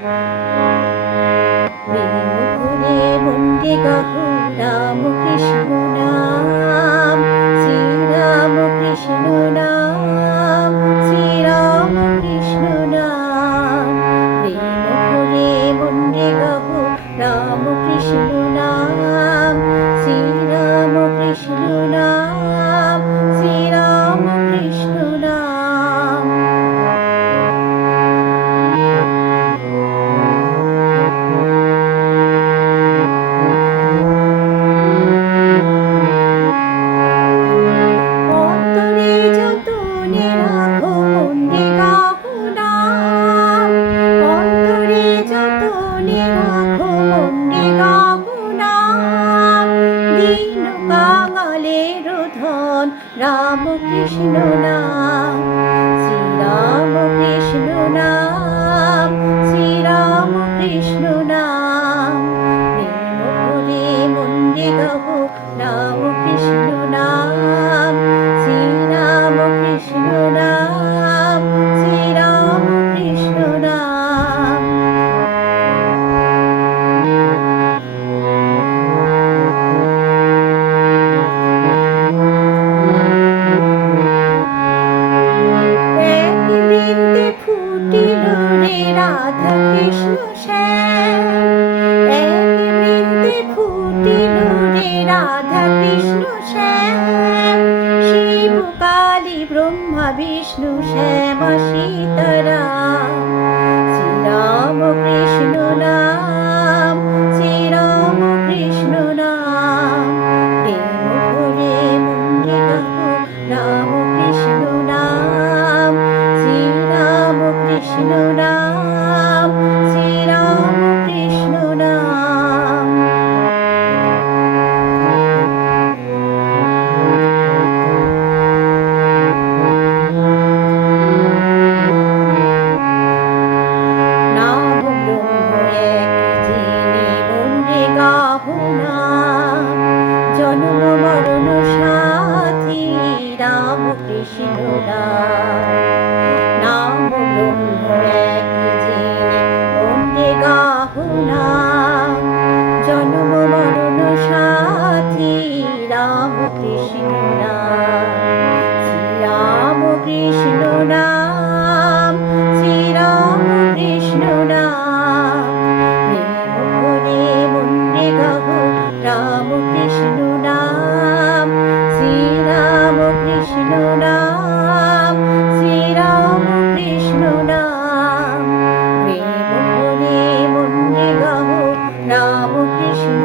প্রেম ভরে মন্ডে গাহো রাম কৃষ্ণ নাম, শ্রীরাম কৃষ্ণ নাম, শ্রীরাম কৃষ্ণ নাম। প্রেম ভরে মন্ডে গাহো রাম কৃষ্ণ নাম, শ্রীরাম কৃষ্ণ নাম, শ্রীরাম কৃষ্ণ নাম। অন্তরে যতনে রাখো মন্ডে গাহো নাম, অন্তরে যতনে রাখো মন্ডে গাহো নাম। দীন কাঙালের ধন রাম কৃষ্ণ নাম, শ্রীরাম কৃষ্ণ নাম, শ্রীরাম কৃষ্ণ নাম। প্রেম ভরে মন্ডে গাহো রাম কৃষ্ণ নাম, শ্রীরাম কৃষ্ণ নাম, শ্রীরাম কৃষ্ণ নাম। এক বৃন্দে ফুটিল রে রাধা কৃষ্ণ শ্যাম, এক বৃন্দে ফুটিল রে রাধা কৃষ্ণ শ্যাম। শিব কালী ব্রহ্মা বিষ্ণু শ্যাম সীতারাম, শ্রীরাম কৃষ্ণ নাম, শ্রীরাম কৃষ্ণ নাম। প্রেম ভরে মন্ডে গাহো রাম কৃষ্ণ নাম, শ্রীরাম কৃষ্ণ নাম, শ্রীরাম কৃষ্ণ নাম। নাম ব্রহ্ম এক যিনি মন্ডে গাহো নাম, জন্ম মরণ সাথী রাম কৃষ্ণ নাম। নাম ব্রহ্ম এক যিনি মন্ডে গাহো নাম, জন্ম মরণ সাথী রাম কৃষ্ণ নাম। শ্রীরাম কৃষ্ণ নাম, শ্রীরাম কৃষ্ণ নাম। প্রেম ভরে মন্ডে গাহো রাম কৃষ্ণ নাম, শ্রীরাম কৃষ্ণ নাম, শ্রীরাম কৃষ্ণ নাম। প্রেম ভরে মন্ডে গাহো রাম কৃষ্ণ